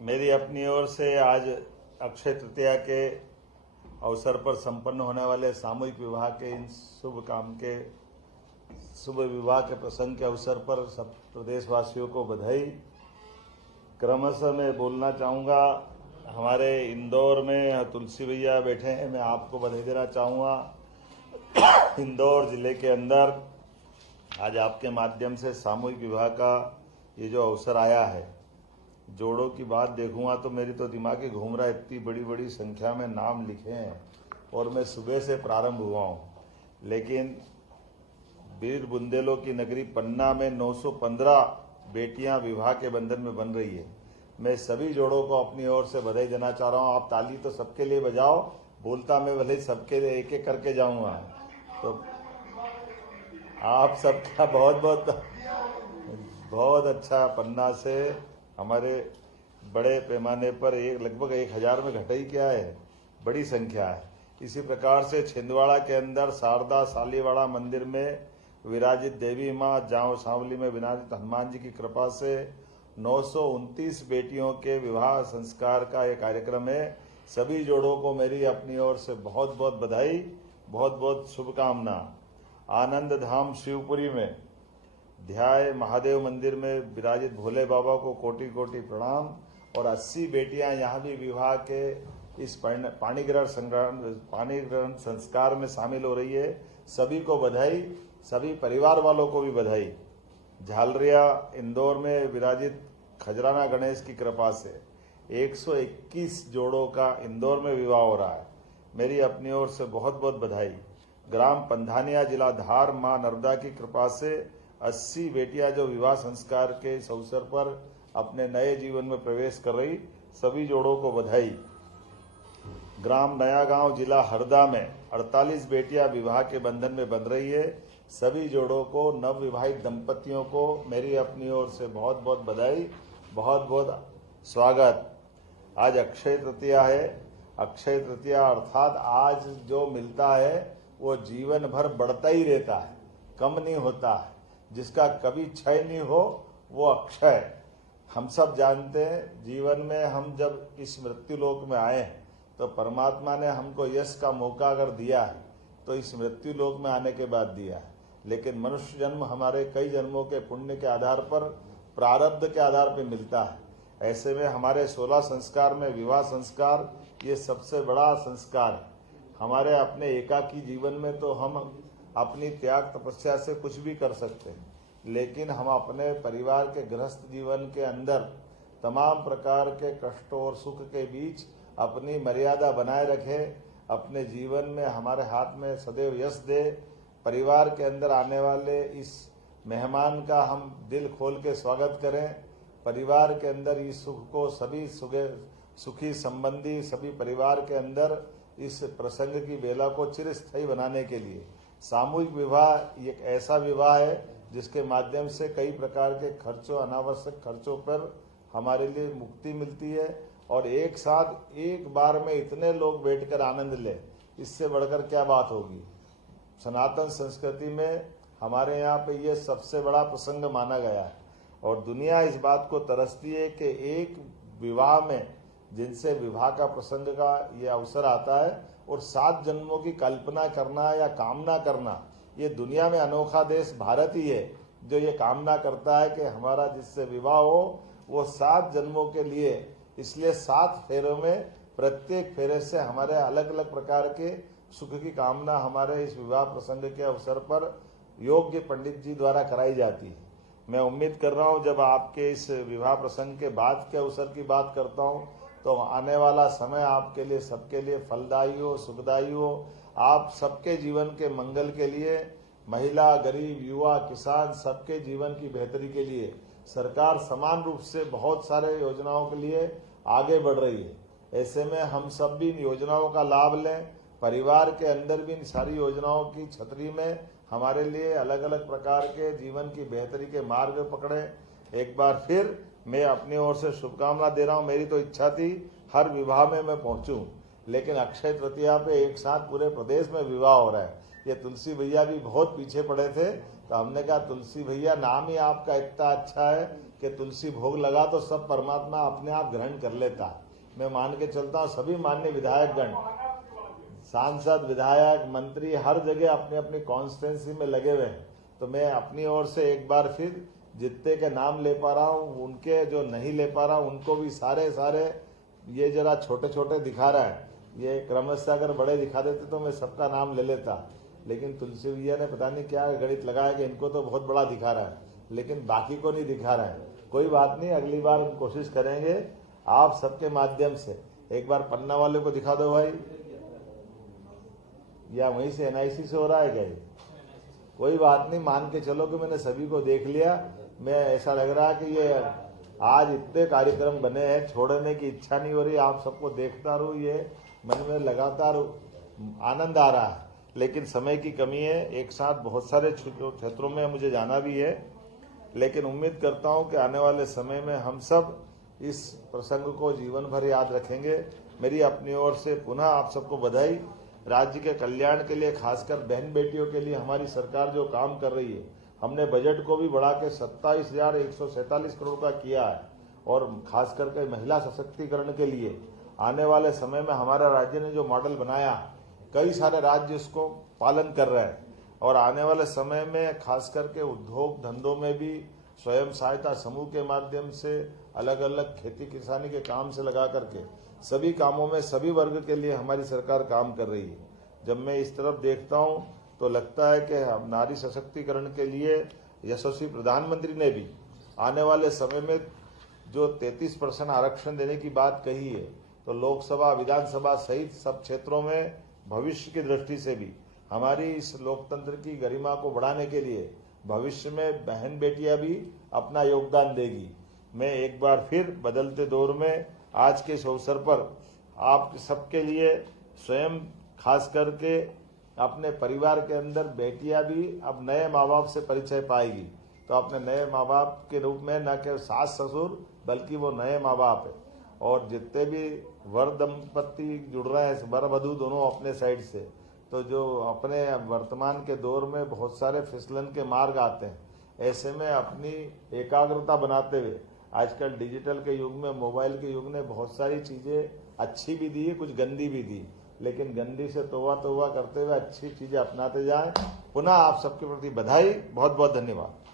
मेरी अपनी ओर से आज अक्षय तृतीया के अवसर पर संपन्न होने वाले सामूहिक विवाह के इन शुभ विवाह के प्रसंग के अवसर पर सब प्रदेशवासियों को बधाई। क्रमशः मैं बोलना चाहूँगा, हमारे इंदौर में तुलसी भैया बैठे हैं, मैं आपको बधाई देना चाहूँगा। इंदौर जिले के अंदर आज आपके माध्यम से सामूहिक विवाह का ये जो अवसर आया है, जोड़ों की बात देखूंगा तो मेरी तो दिमाग ही घूम रहा है, इतनी बड़ी बड़ी संख्या में नाम लिखे हैं और मैं सुबह से प्रारंभ हुआ हूँ। लेकिन वीर बुंदेलों की नगरी पन्ना में 915 बेटियां विवाह के बंधन में बन रही है। मैं सभी जोड़ों को अपनी ओर से बधाई देना चाह रहा हूँ। आप ताली तो सबके लिए बजाओ, बोलता मैं भले सबके लिए एक एक करके जाऊंगा। तो आप सबका बहुत अच्छा। पन्ना से हमारे बड़े पैमाने पर लगभग 1000 में घटा ही क्या है, बड़ी संख्या है। इसी प्रकार से छिंदवाड़ा के अंदर शारदा सालीवाड़ा मंदिर में विराजित देवी माँ, जांव सांवली में विराजित हनुमान जी की कृपा से 929 बेटियों के विवाह संस्कार का ये कार्यक्रम है। सभी जोड़ों को मेरी अपनी ओर से बहुत बहुत बधाई, बहुत बहुत शुभकामना। आनंद धाम शिवपुरी में ध्याय महादेव मंदिर में विराजित भोले बाबा को कोटि कोटि प्रणाम। और 80 बेटियां यहाँ भी विवाह के इस पाणी ग्रहण संस्कार में शामिल हो रही है। सभी को बधाई, सभी परिवार वालों को भी बधाई। झालरिया इंदौर में विराजित खजराना गणेश की कृपा से 121 जोड़ों का इंदौर में विवाह हो रहा है। मेरी अपनी ओर से बहुत बहुत बधाई। ग्राम पंधानिया, जिला धार, मां नर्मदा की कृपा से 80 बेटियां जो विवाह संस्कार के इस अवसर पर अपने नए जीवन में प्रवेश कर रही, सभी जोड़ों को बधाई। ग्राम नया गांव, जिला हरदा में 48 बेटियां विवाह के बंधन में बंध रही है। सभी जोड़ों को, नव विवाहित दंपतियों को मेरी अपनी ओर से बहुत बहुत बधाई, बहुत बहुत स्वागत। आज अक्षय तृतीया है। अक्षय तृतीया अर्थात आज जो मिलता है वो जीवन भर बढ़ता ही रहता है, कम नहीं होता है। जिसका कभी क्षय नहीं हो वो अक्षय। हम सब जानते हैं, जीवन में हम जब इस मृत्यु लोक में आए हैं तो परमात्मा ने हमको यश का मौका अगर दिया है तो इस मृत्यु लोक में आने के बाद दिया है। लेकिन मनुष्य जन्म हमारे कई जन्मों के पुण्य के आधार पर, प्रारब्ध के आधार पर मिलता है। ऐसे में हमारे 16 संस्कार में विवाह संस्कार ये सबसे बड़ा संस्कार है। हमारे अपने एकाकी जीवन में तो हम अपनी त्याग तपस्या से कुछ भी कर सकते हैं, लेकिन हम अपने परिवार के गृहस्थ जीवन के अंदर तमाम प्रकार के कष्टों और सुख के बीच अपनी मर्यादा बनाए रखें। अपने जीवन में हमारे हाथ में सदैव यश दे। परिवार के अंदर आने वाले इस मेहमान का हम दिल खोल के स्वागत करें। परिवार के अंदर इस सुख को सभी सुखी संबंधी सभी परिवार के अंदर इस प्रसंग की बेला को चिरस्थायी बनाने के लिए सामूहिक विवाह एक ऐसा विवाह है जिसके माध्यम से कई प्रकार के खर्चों, अनावश्यक खर्चों पर हमारे लिए मुक्ति मिलती है। और एक साथ एक बार में इतने लोग बैठकर आनंद ले, इससे बढ़कर क्या बात होगी। सनातन संस्कृति में हमारे यहाँ पे ये सबसे बड़ा प्रसंग माना गया है और दुनिया इस बात को तरसती है कि एक विवाह में जिनसे विवाह का प्रसंग का ये अवसर आता है और 7 जन्मों की कल्पना करना या कामना करना, ये दुनिया में अनोखा देश भारत ही है जो ये कामना करता है कि हमारा जिससे विवाह हो वो 7 जन्मों के लिए। इसलिए 7 फेरों में प्रत्येक फेरे से हमारे अलग अलग प्रकार के सुख की कामना हमारे इस विवाह प्रसंग के अवसर पर योग्य पंडित जी द्वारा कराई जाती है। मैं उम्मीद कर रहा हूँ जब आपके इस विवाह प्रसंग के बाद के अवसर की बात करता हूँ तो आने वाला समय आपके लिए, सबके लिए फलदायी हो, सुखदायी हो। आप सबके जीवन के मंगल के लिए, महिला, गरीब, युवा, किसान सबके जीवन की बेहतरी के लिए सरकार समान रूप से बहुत सारे योजनाओं के लिए आगे बढ़ रही है। ऐसे में हम सब भी इन योजनाओं का लाभ लें। परिवार के अंदर भी इन सारी योजनाओं की छतरी में हमारे लिए अलग अलग प्रकार के जीवन की बेहतरी के मार्ग पकड़े। एक बार फिर मैं अपनी ओर से शुभकामना दे रहा हूँ। मेरी तो इच्छा थी हर विवाह में मैं पहुंचूं, लेकिन अक्षय तृतीया पे एक साथ पूरे प्रदेश में विवाह हो रहा है। ये तुलसी भैया भी बहुत पीछे पड़े थे तो हमने कहा तुलसी भैया नाम ही आपका इतना अच्छा है कि तुलसी भोग लगा तो सब परमात्मा अपने आप ग्रहण कर लेता है। मैं मान के चलता हूँ सभी माननीय विधायकगण, सांसद, विधायक, मंत्री हर जगह अपने अपनी कॉन्स्टिट्यूंसी में लगे हुए हैं। तो मैं अपनी ओर से एक बार फिर जितने के नाम ले पा रहा हूँ, उनके जो नहीं ले पा रहा हूँ उनको भी सारे ये जरा छोटे छोटे दिखा रहा है, ये क्रमशः अगर बड़े दिखा देते तो मैं सबका नाम ले लेता, लेकिन तुलसी भैया ने पता नहीं क्या गणित लगाया कि इनको तो बहुत बड़ा दिखा रहा है लेकिन बाकी को नहीं दिखा रहा है। कोई बात नहीं, अगली बार हम कोशिश करेंगे आप सबके माध्यम से। एक बार पन्ना वाले को दिखा दो भाई, या वहीं से NIC से हो रहा है क्या? कोई बात नहीं, मान के चलो कि मैंने सभी को देख लिया। मैं ऐसा लग रहा है कि ये आज इतने कार्यक्रम बने हैं, छोड़ने की इच्छा नहीं हो रही। आप सबको देखता रहूं, ये मन में लगातार आनंद आ रहा है, लेकिन समय की कमी है। एक साथ बहुत सारे क्षेत्रों में मुझे जाना भी है, लेकिन उम्मीद करता हूं कि आने वाले समय में हम सब इस प्रसंग को जीवन भर याद रखेंगे। मेरी अपनी ओर से पुनः आप सबको बधाई। राज्य के कल्याण के लिए, खासकर बहन बेटियों के लिए हमारी सरकार जो काम कर रही है, हमने बजट को भी बढ़ा के 27,147 करोड़ का किया है। और खास करके महिला सशक्तिकरण के लिए आने वाले समय में हमारा राज्य ने जो मॉडल बनाया, कई सारे राज्य उसको पालन कर रहे हैं। और आने वाले समय में खास करके उद्योग धंधों में भी स्वयं सहायता समूह के माध्यम से अलग अलग खेती किसानी के काम से लगा करके सभी कामों में सभी वर्ग के लिए हमारी सरकार काम कर रही है। जब मैं इस तरफ देखता हूं तो लगता है कि नारी सशक्तिकरण के लिए यशस्वी प्रधानमंत्री ने भी आने वाले समय में जो 33% आरक्षण देने की बात कही है, तो लोकसभा, विधानसभा सहित सब क्षेत्रों में भविष्य की दृष्टि से भी हमारी इस लोकतंत्र की गरिमा को बढ़ाने के लिए भविष्य में बहन बेटियां भी अपना योगदान देगी। मैं एक बार फिर बदलते दौर में आज के इस अवसर पर आप सबके लिए स्वयं खास करके अपने परिवार के अंदर बेटियां भी अब नए माँ बाप से परिचय पाएगी, तो अपने नए माँ बाप के रूप में न केवल सास ससुर बल्कि वो नए माँ बाप है। और जितने भी वर दंपत्ति जुड़ रहे हैं, वर वधू दोनों अपने साइड से, तो जो अपने वर्तमान के दौर में बहुत सारे फिसलन के मार्ग आते हैं, ऐसे में अपनी एकाग्रता बनाते हुए आजकल डिजिटल के युग में, मोबाइल के युग ने बहुत सारी चीजें अच्छी भी दी है, कुछ गंदी भी दी, लेकिन गंदी से तौबा करते हुए अच्छी चीजें अपनाते जाएं। पुनः आप सबके प्रति बधाई, बहुत बहुत धन्यवाद।